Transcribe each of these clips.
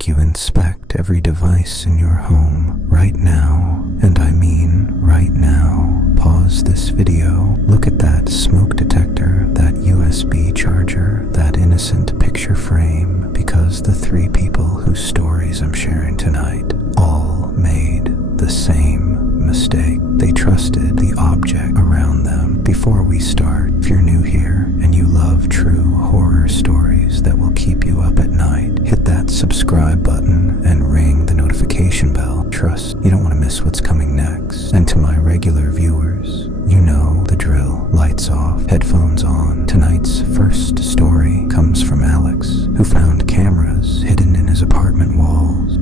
make you inspect every device in your home right now, and I mean right now. Pause this video, look at that smoke detector, that USB charger, that innocent picture frame, because the three people whose stories I'm sharing tonight all made the same mistake. They trusted the object around them. Before we start, if you're new here and you love true horror stories that will keep you up at night, hit that subscribe button and ring the notification bell. Trust, you don't want to miss what's coming next. And to my regular viewers, you know the drill. Lights off, headphones on. Tonight's first story comes from Alex, who found cameras hidden in his apartment walls.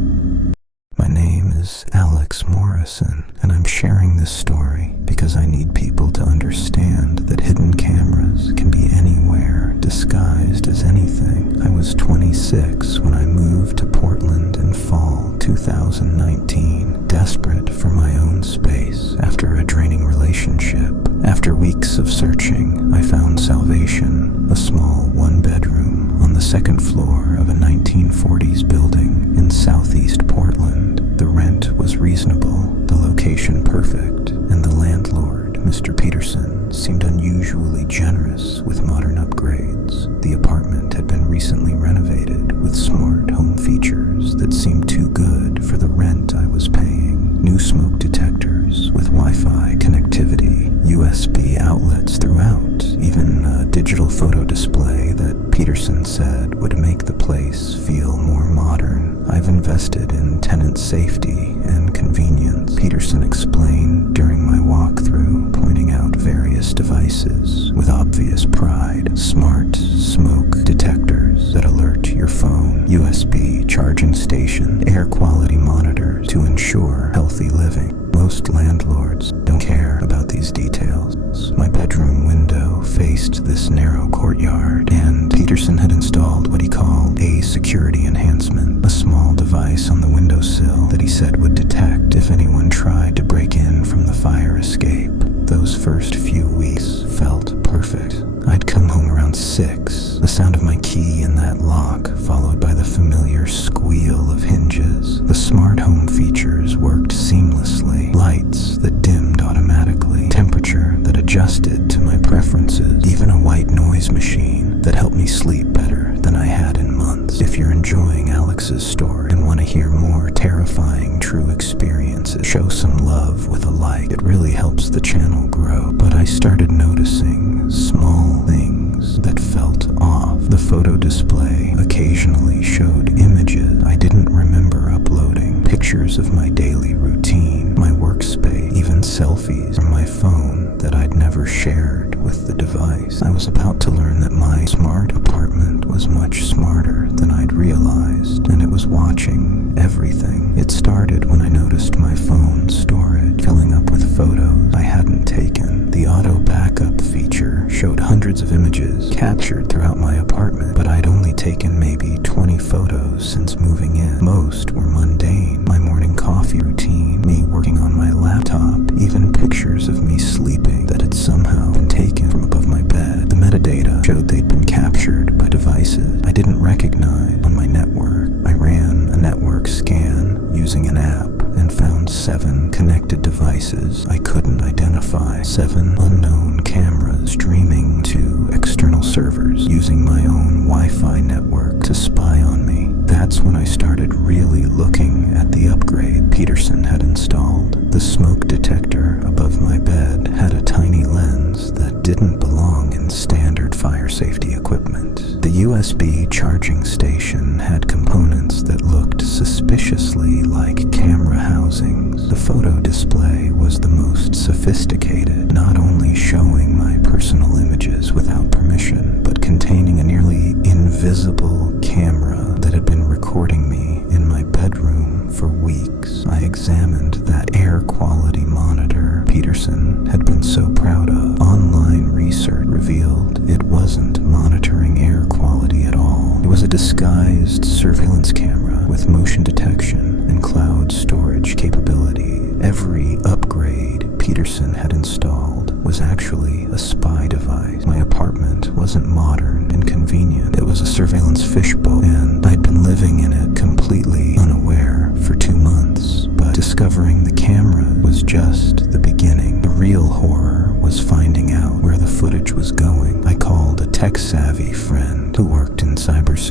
My name is Alex Morrison, and I'm sharing this story because I need people to understand that hidden cameras can be anywhere, disguised as anything. I was 26 when I moved to Portland in fall 2019, desperate for my own space after a draining relationship. After weeks of searching, I found salvation, a small one-bedroom on the second floor of a 1940s building in southeast Portland. The rent was reasonable, the location perfect, and the landlord, Mr. Peterson, seemed unusually generous with modern upgrades. The apartment had been recently renovated with smart home features that seemed too good for the rent I was paying. New smoke detectors with Wi-Fi connectivity, USB outlets throughout, even a digital photo display that Peterson said would make the place feel more modern. I've invested in tenant safety and convenience, Peterson explained during my walkthrough, pointing out various devices with obvious pride. Smart smoke detectors that alert your phone, USB charging station, air quality monitors to ensure healthy living. Most landlords don't care about these details. My bedroom window faced this narrow courtyard, and Peterson had installed what he called a security enhancement, a small device on the windowsill that he said would detect if anyone tried to break in from the fire escape. Those first few weeks felt perfect. I'd come home around 6, the sound of my key in that lock, followed by the familiar squeal of hinges. The smart home features worked seamlessly. Lights that dimmed automatically, temperature that adjusted to my preferences, even a white noise machine that helped me sleep better than I had in months. If you're enjoying Alex's story and want to hear more terrifying true experiences, show some love with a like. It really helps the channel grow. But I started noticing small things that felt off. The photo display occasionally showed images I didn't remember uploading, pictures of my daily routine, my workspace, even selfies from my phone that I'd never shared with the device. I was about to learn that my smart apartment was much smarter than I'd realized, and it was watching everything. It started when I noticed my phone storage filling up with photos I hadn't taken. The auto backup feature showed hundreds of images captured throughout my apartment, but I'd only taken maybe 20 photos since moving in. Most were mundane, my morning coffee routine, me working on my laptop, even pictures of me sleeping that had somehow been taken from above my bed. The metadata showed they'd been captured by devices I didn't recognize on my network. I ran a network scan using an app and found 7 connected devices I couldn't identify. 7 unknown cameras streaming to external servers using my own Wi-Fi network to spy on me. That's when I started really looking at the upgrade Peterson had installed. The smoke detector above my bed had a tiny lens that didn't belong in standard fire safety equipment. The USB charging station had components that looked suspiciously like camera housings. The photo display was the most sophisticated, not only showing my personal images without permission, but containing a nearly invisible camera that had been recording me in my bedroom for weeks. I examined that air quality monitor Peterson had been so proud of. Online research revealed it wasn't monitoring air quality at all. It was a disguised surveillance camera with motion detection and cloud storage capability. Every upgrade Peterson had installed was actually a spy device. My apartment wasn't modern and convenient. It was a surveillance fishbowl, and I'd been living in it completely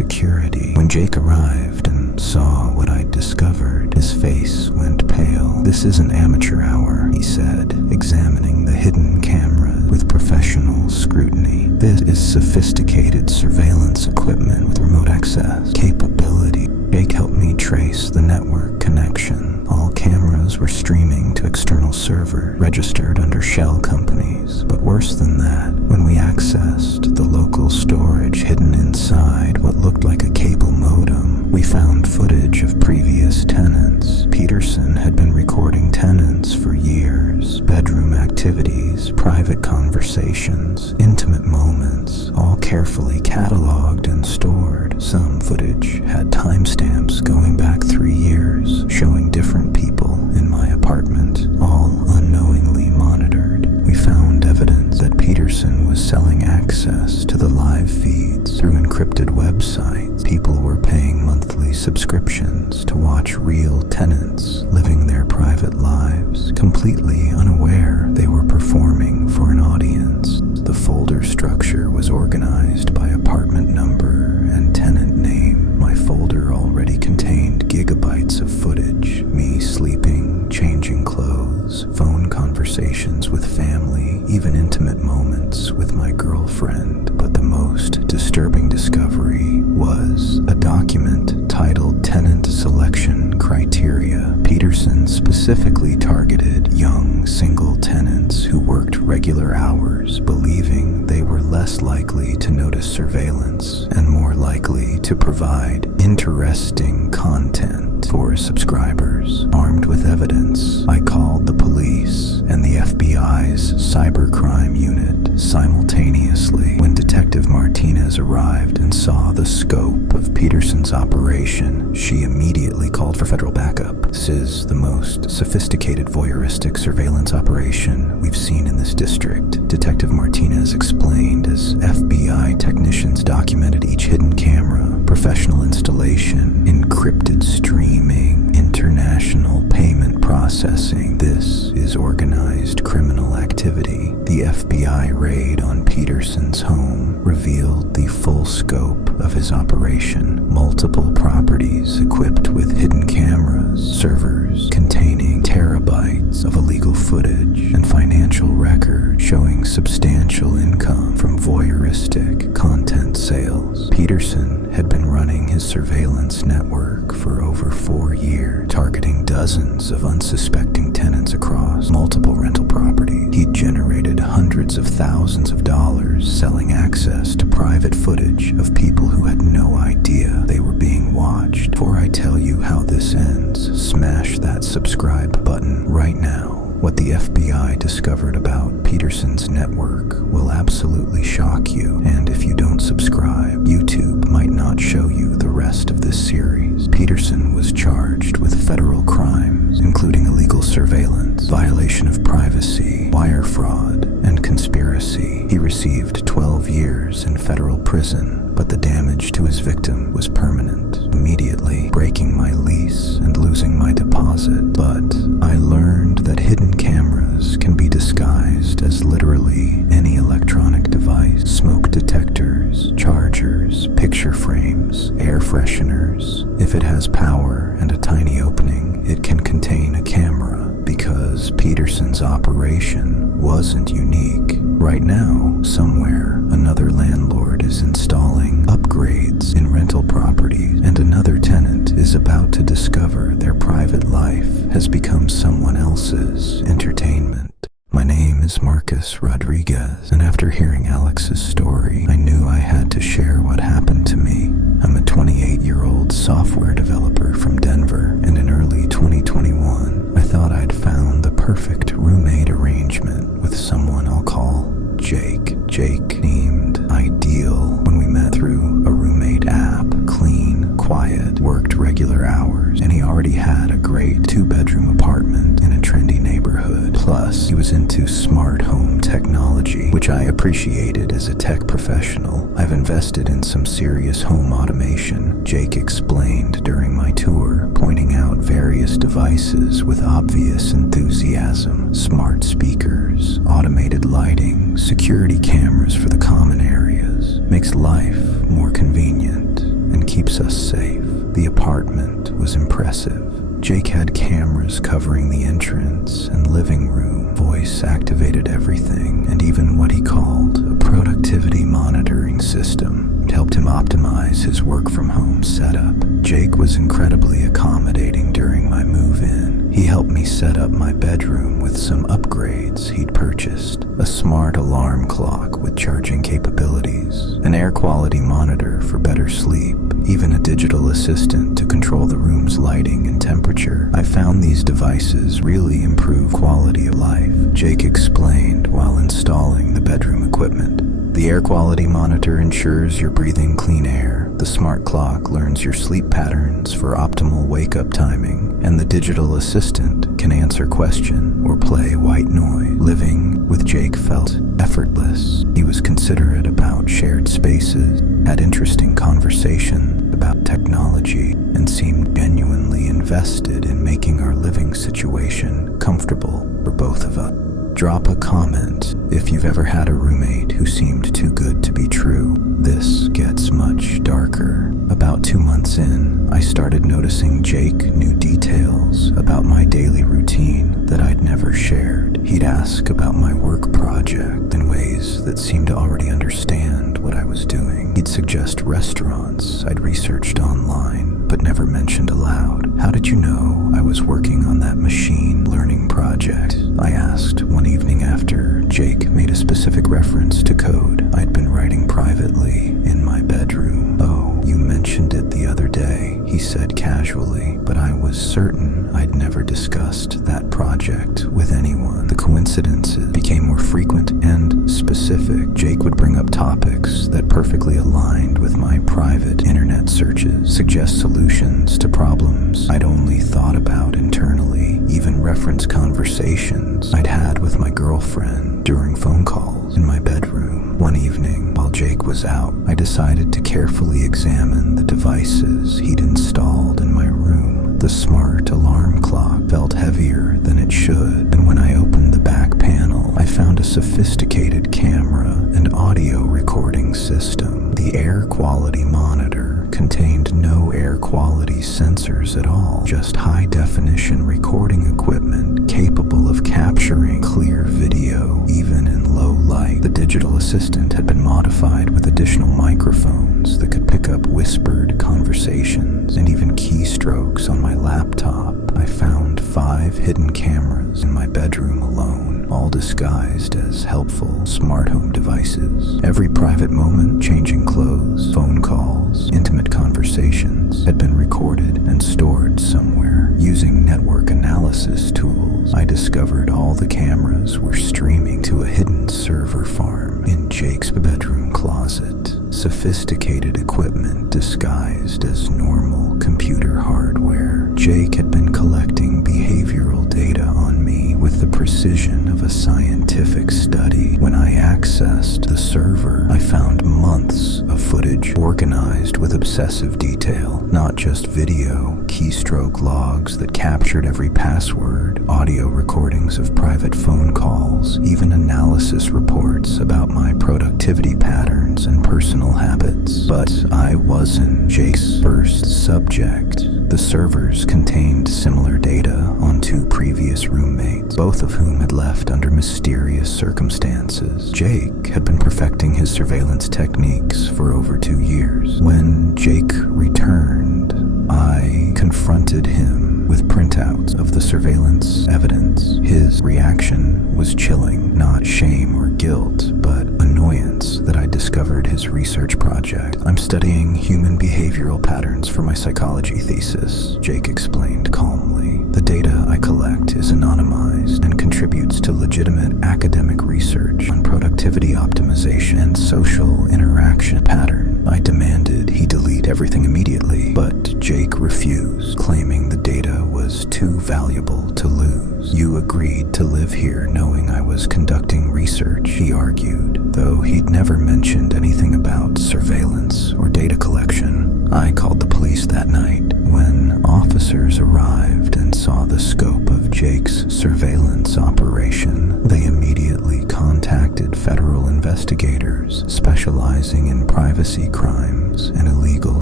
security. When Jake arrived and saw what I'd discovered, his face went pale. "This isn't amateur hour," he said, examining the hidden camera with professional scrutiny. "This is sophisticated surveillance equipment with remote access capability." Jake helped me trace the network connection. All cameras were streaming to external servers registered under shell companies. But worse than that, when we accessed the local storage hidden inside what looked like a cable modem, we found footage of previous tenants. Peterson had been recording tenants for years. Bedroom activities, private conversations, intimate moments, all carefully cataloged and stored. Some footage had timestamps going back 3 years, showing different people in my apartment, all unknowingly monitored. We found evidence that Peterson was selling access to the live feeds through encrypted websites. People were paying monthly subscriptions to watch real tenants living their private lives, completely unaware they were performing for an audience. The folder structure was organized by apartment number and tenant name. My folder already contained gigabytes of footage, me sleeping, changing clothes, phone conversations with family, even intimate moments with my girlfriend. But the most disturbing discovery was a document titled Tenant Selection Criteria. Peterson specifically targeted young single tenants who worked regular hours, believing they were less likely to notice surveillance and more likely to provide interesting content for subscribers. Armed with evidence, I called the police and the FBI's cybercrime unit simultaneously. When Detective Martinez arrived and saw the scope of Peterson's operation, she immediately called for federal backup. This is the most sophisticated voyeuristic surveillance operation we've seen in this district, Detective Martinez explained as FBI technicians documented each hidden camera, professional installation, encrypted streaming, international payment processing. This is organized criminal activity. The FBI raid on Peterson's home revealed the full scope of his operation. Multiple properties equipped with hidden cameras, servers containing terabytes of illegal footage, and financial records showing substantial income from voyeuristic content sales. Peterson had been running his surveillance network for over 4 years, targeting dozens of unsuspecting tenants across multiple rental properties. He'd generated hundreds of thousands of dollars selling access to private footage of people who had no idea they were being watched. Before I tell you how this ends, smash that subscribe button right now. What the FBI discovered about Peterson's network will absolutely shock you, and if you don't subscribe, YouTube might not show you the rest of this series. Peterson was charged with federal crimes, including illegal surveillance, violation of privacy, wire fraud, and conspiracy. He received 12 years in federal prison, but the damage to his victim was permanent, immediately breaking my lease and losing my deposit. But I learned that hidden cameras can be disguised as literally any electronic device. Smoke detectors, chargers, picture frames, air fresheners. If it has power and a tiny opening, it can contain a camera. Because Peterson's operation wasn't unique. Right now, somewhere, another landlord is installing upgrades in rental properties, and another tenant is about to discover their private life has become someone else's entertainment. My name is Marcus Rodriguez, and after hearing Alex's story, I knew I had to share what happened to me. I'm a 28-year-old software developer from Denver, and in early 2021, I thought I'd found the perfect roommate arrangement with someone I'll call Jake. Jake seemed ideal when we met through a roommate app. Clean, quiet, worked regular hours, and he already had a great 2-bedroom apartment in a trendy neighborhood. Plus, he was into smart home technology, which I appreciated as a tech professional. I've invested in some serious home automation, Jake explained during my tour, pointing out various devices with obvious enthusiasm. Smart speakers, automated lighting, security cameras for the common areas. Makes life more convenient and keeps us safe. The apartment was impressive. Jake had cameras covering the entrance and living room, voice-activated everything, and even what he called a productivity monitoring system. It helped him optimize his work-from-home setup. Jake was incredibly accommodating during my move-in. He helped me set up my bedroom with some upgrades he'd purchased: a smart alarm clock with charging capabilities, an air quality monitor for better sleep, even a digital assistant to control the room's lighting and temperature. I found these devices really improve quality of life, Jake explained while installing the bedroom equipment. The air quality monitor ensures you're breathing clean air, the smart clock learns your sleep patterns for optimal wake-up timing, and the digital assistant can answer question or play white noise. Living with Jake felt effortless. He was considerate about shared spaces, had interesting conversations about technology, and seemed genuinely invested in making our living situation comfortable for both of us. Drop a comment if you've ever had a roommate who seemed too good to be true. This gets much darker. About 2 months in, I started noticing Jake knew details about my daily routine that I'd never shared. He'd ask about my work project in ways that seemed to already understand what I was doing. He'd suggest restaurants I'd researched online but never mentioned aloud. "How did you know I was working on that machine learning project?" I asked one evening after Jake made a specific reference to code I'd been writing privately in my bedroom. "Oh, you mentioned it the other day," he said casually, but I was certain I'd never discussed that project with anyone. The coincidences became more frequent and specific. Jake would bring up topics that perfectly aligned with my private internet searches, suggest solutions to problems I'd only thought about internally, even reference conversations I'd had with my girlfriend during phone calls in my bedroom. One evening, while Jake was out, I decided to carefully examine the devices he'd installed in my room. The smart alarm clock felt heavier than it should, and when I opened the back panel, I found a sophisticated camera and audio recording system. The air quality monitor contained no air quality sensors at all, just high-definition recording equipment capable of capturing clear video even in low light. The digital assistant had been modified with additional microphones that could pick up whispered conversations and even keystrokes on my laptop. I found 5 hidden cameras in my bedroom alone, all disguised as helpful smart home devices. Every private moment, changing clothes, phone calls, intimate conversations, had been recorded and stored somewhere. Using network analysis tools, I discovered all the cameras were streaming to a hidden server farm in Jake's bedroom closet. Sophisticated equipment disguised as normal computer hardware. Jake had been collecting behavioral data on me with the precision of a scientific study. When I accessed the server, I found months of footage organized with obsessive detail, not just video, keystroke logs that captured every password, audio recordings of private phone calls, even analysis reports about my productivity patterns and personal habits. But I wasn't Jake's first subject. The servers contained similar data on 2 previous roommates, both of whom had left under mysterious circumstances. Jake had been perfecting his surveillance techniques for over 2 years. When Jake returned, I confronted him with printouts of the surveillance evidence. His reaction was chilling, not shame or guilt, but annoyance that I discovered his research project. "I'm studying human behavioral patterns for my psychology thesis," Jake explained calmly. "The data I collect is anonymized and contributes to legitimate academic research on productivity optimization and social interaction pattern." I demanded he delete everything immediately, but Jake refused, claiming the data was too valuable to lose. "You agreed to live here knowing I was conducting research," he argued, though he'd never mentioned anything about surveillance or data collection. I called the police that night. When officers arrived and saw the scope of Jake's surveillance operation, they immediately contacted federal investigators specializing in privacy crimes and illegal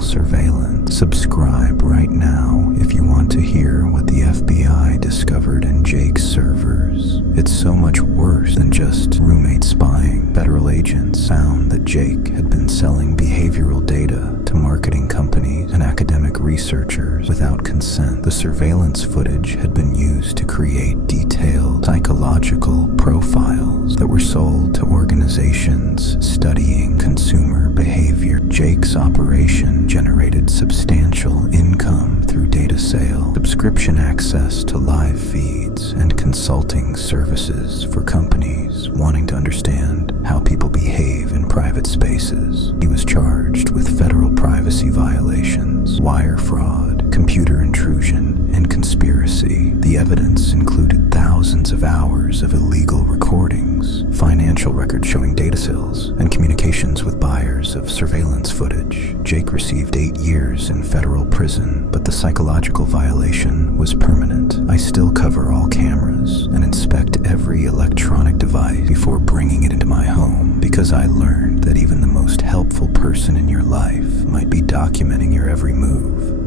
surveillance. Subscribe right now if you want to hear what the FBI discovered in Jake's servers. It's so much worse than just roommate spying. Federal agents found that Jake had been selling behavioral data to marketing companies and academic researchers without consent. The surveillance footage had been used to create detailed psychological profiles that were sold to organizations studying consumer behavior. Jake's operation generated substantial income through data sale, subscription access to live feeds, and consulting services for companies wanting to understand how people behave in private spaces. He was charged with federal privacy violations, wire fraud, computer intrusion, and conspiracy. The evidence included thousands of hours of illegal recordings, financial records showing data sales, and communications with buyers of surveillance footage. Jake received 8 years in federal prison, but the psychological violation was permanent. I still cover all cameras and inspect every electronic device before bringing it into my home, because I learned that even the most helpful person in your life might be documenting your every move.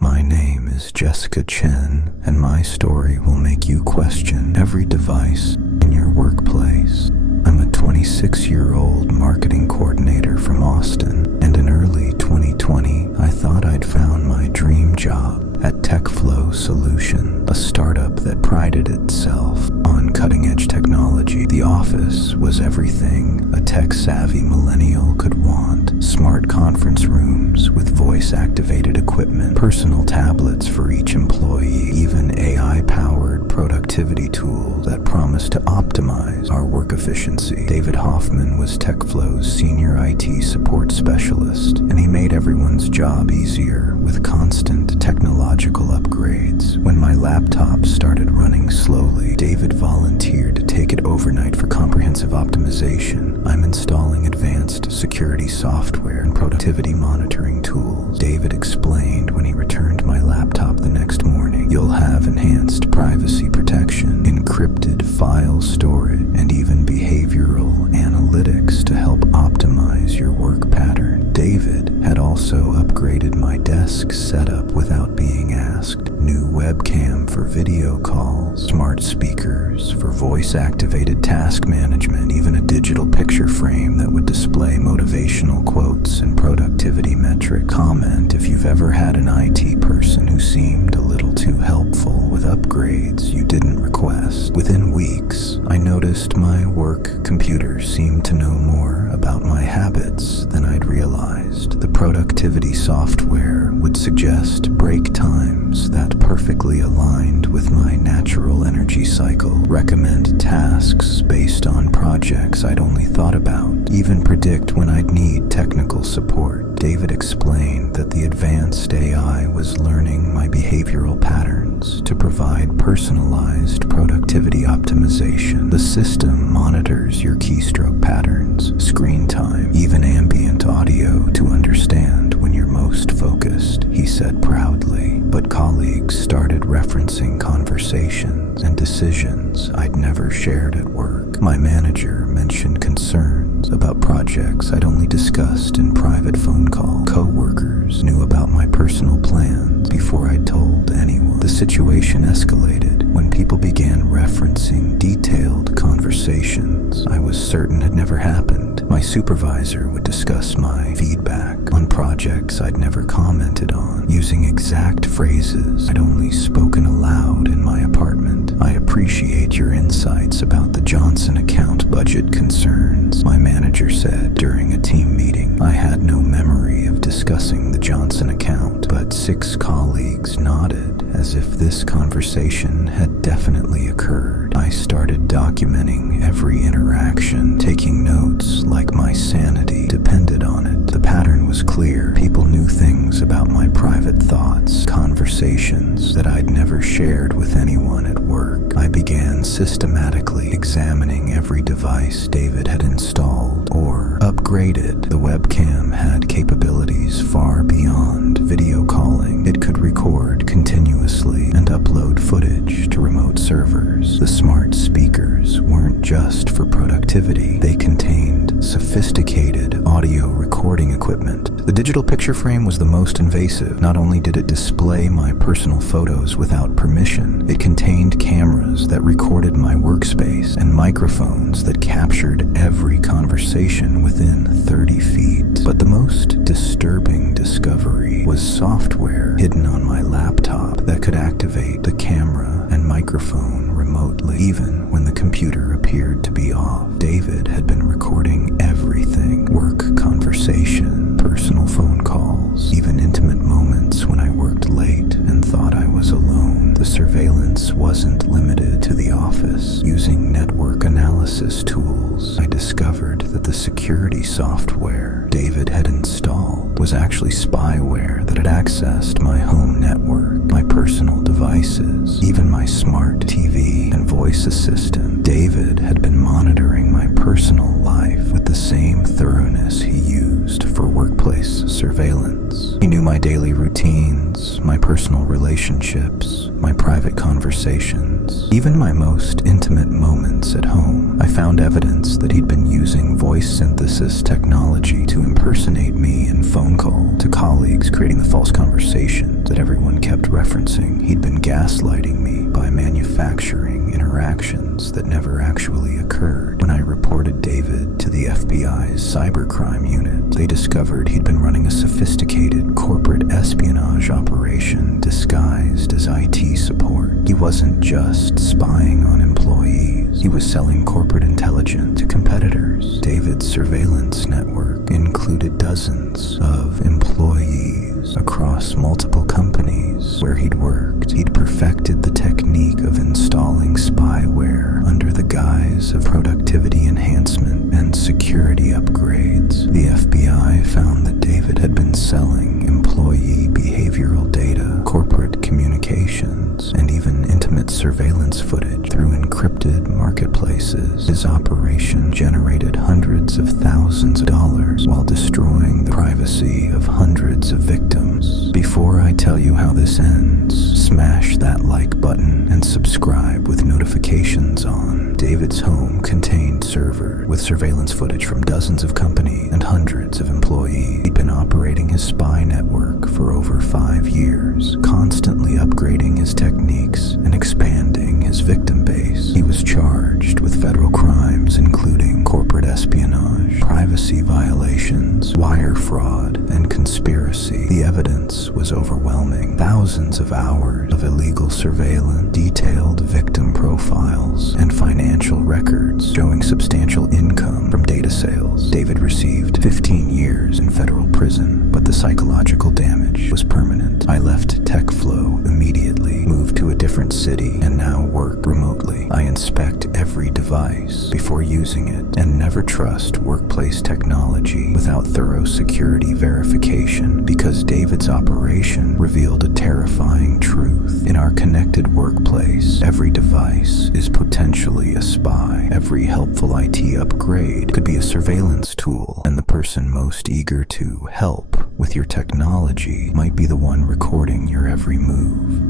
My name is Jessica Chen, and my story will make you question every device in your workplace. I'm a 26-year-old marketing coordinator from Austin, and in early 2020, I thought I'd found my dream job at TechFlow Solutions, a startup that prided itself on cutting-edge technology. The office was everything a tech-savvy millennial could want: smart conference rooms with voice-activated equipment, personal tablets for each employee, even AI-powered productivity tools that promised to optimize our work efficiency. David Hoffman was TechFlow's senior IT support specialist, and he made everyone's job easier with constant technological upgrades. When my laptop started running slowly, David volunteered to take it overnight for comprehensive optimization. I'm installing advanced security software and productivity monitoring tools, David explained when he returned my laptop the next morning. You'll have enhanced privacy protection, encrypted file storage, and even behavioral analytics to help optimize your work pattern. David had also upgraded my desk setup without being asked. New webcam for video calls, smart speakers for voice-activated task management, even a digital picture frame that would display motivational quotes and productivity metrics. Comment if you've ever had an IT person who seemed a little too helpful with upgrades you didn't request. Within weeks, I noticed my work computer seemed to know more about my habits than I'd realized. The productivity software would suggest break times that perfectly aligned with my natural energy cycle, recommend tasks based on projects I'd only thought about, even predict when I'd need technical support. David explained that the advanced AI was learning my behavioral patterns to provide personalized productivity optimization. The system monitors your keystroke patterns, screen time, even ambient audio to understand when you're most focused, he said proudly. But colleagues started referencing conversations and decisions I'd never shared at work. My manager mentioned concerns about projects I'd only discussed in private phone calls. Co-workers knew about my personal plans before I'd told anyone. The situation escalated when people began referencing detailed conversations I was certain had never happened. My supervisor would discuss my feedback on projects I'd never commented on, using exact phrases I'd only spoken aloud in my apartment. I appreciate your insights about the Johnson account budget concerns, my manager said during a team meeting. I had no memory of discussing the Johnson account, but 6 colleagues nodded as if this conversation had definitely occurred. I started documenting every interaction, taking notes like my sanity depended on it. The pattern was clear. People knew things about my private thoughts, conversations that I'd never shared with anyone at work. I began systematically examining every device David had installed or upgraded. The webcam had capabilities far beyond video calling. It could record continuously and upload footage to remote servers. The smart speakers weren't just for productivity. They contained sophisticated audio recording equipment. The digital picture frame was the most invasive. Not only did it display my personal photos without permission, it contained cameras that recorded my workspace and microphones that captured every conversation within 30 feet. But the most disturbing discovery was software hidden on my laptop that could activate the camera and microphone remotely, even when the computer appeared to be off. David had been recording everything: work conversation, personal phone calls, even intimate moments when I worked late and thought I was alone. The surveillance wasn't limited to the office. Using network analysis tools, I discovered that the security software David had installed was actually spyware that had accessed my home network, my personal devices, even my smart TV and voice assistant. David had been monitoring my personal life with the same thoroughness he used for workplace surveillance. He knew my daily routines, my personal relationships, my private conversations, even my most intimate moments at home. I found evidence that he'd been using voice synthesis technology to impersonate me in phone call to colleagues, creating the false conversation that everyone kept referencing. He'd been gaslighting me by manufacturing interactions that never actually occurred. When I reported David to the FBI's cybercrime unit, they discovered he'd been running a sophisticated corporate espionage operation disguised as IT support. He wasn't just spying on employees, he was selling corporate intelligence to competitors. David's surveillance network included dozens of employees across multiple companies where he'd worked. He'd perfected the technique of installing spyware under the guise of productivity enhancement and security upgrades. The FBI found that David had been selling employee behavioral data, corporate communications, and even intimate surveillance footage through encrypted marketplaces. His operation generated hundreds of thousands of dollars while destroying the privacy of hundreds of victims. Before I tell you how this ends, smash that like button and subscribe with notifications on. David's home contained servers with surveillance footage from dozens of companies and hundreds of employees. He'd been operating his spy network for over 5 years, constantly upgrading his techniques and expanding his victim base. He was charged with federal crimes including corporate espionage, privacy violations, wire fraud, and conspiracy. The evidence was overwhelming. Thousands of hours of illegal surveillance, detailed victim profiles, and financial records showing substantial income from data sales. David received 15 years in federal prison, but the psychological damage was permanent. I left TechFlow immediately, moved to a different city, and now work remotely. I inspect every device before using it and never trust workplace technology without thorough security verification, because David's operation revealed a terrifying truth. In our connected workplace, every device is potentially a spy. Every helpful IT upgrade could be a surveillance tool, and the person most eager to help with your technology might be the one recording your every move.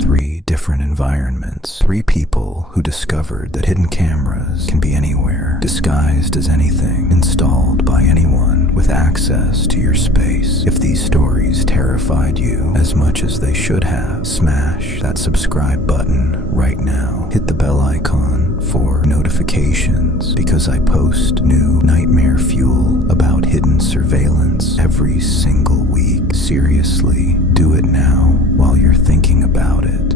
3 different environments. 3 people who discovered that hidden cameras can be anywhere, disguised as anything, installed by anyone with access to your space. If these stories terrified you as much as they should have, smash that subscribe button right now. Hit the bell icon for notifications, because I post new nightmare fuel about hidden surveillance every single week. Seriously, do it now while you're thinking about it.